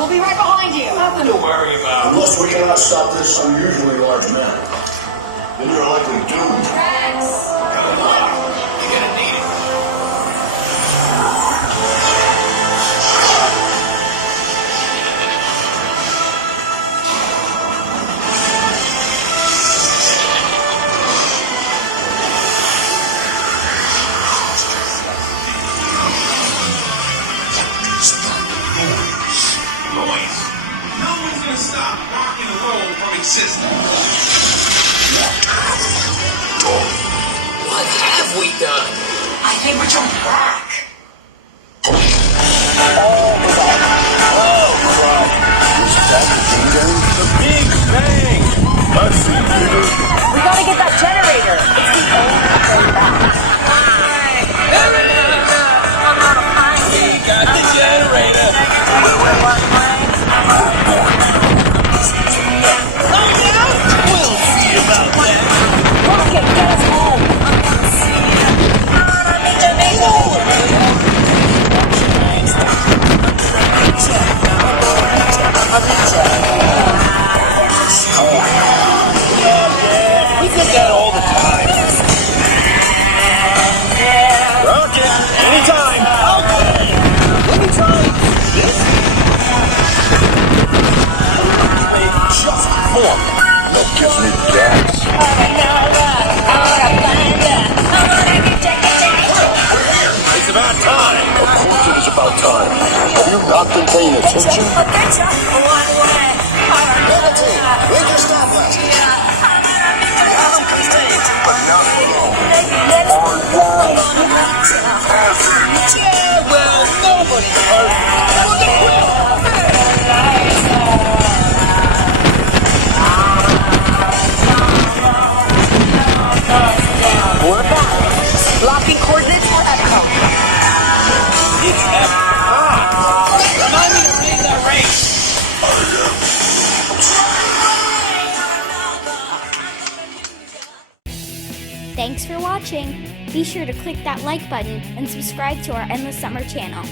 We'll be right behind you. Nothing to worry about. Unless we cannot stop this unusually large mammal, then you're likely doomed. Rex! Good luck. You're gonna need it. Noise. No one's gonna stop rock and roll from existing. What have we done? I think we're jumping back. The Big Bang! I see, Peter. We gotta get that generator. It's the only way back. We got the generator. We'll see about that. Rocket, get us home. We did that all the time. Rocket, anytime. Okay. Let me try this. They just formed. That gives me gas. It's about time. Of course it is about time. Have you not been paying attention? Read your stopwatch. But not for long. Yeah, well, nobody's hurt. Look at Will. We're back. Locking coordinates for Echo. It's F5. Remind me to read that rate. Thanks for watching. Be sure to click that like button and subscribe to our Endless Summer channel.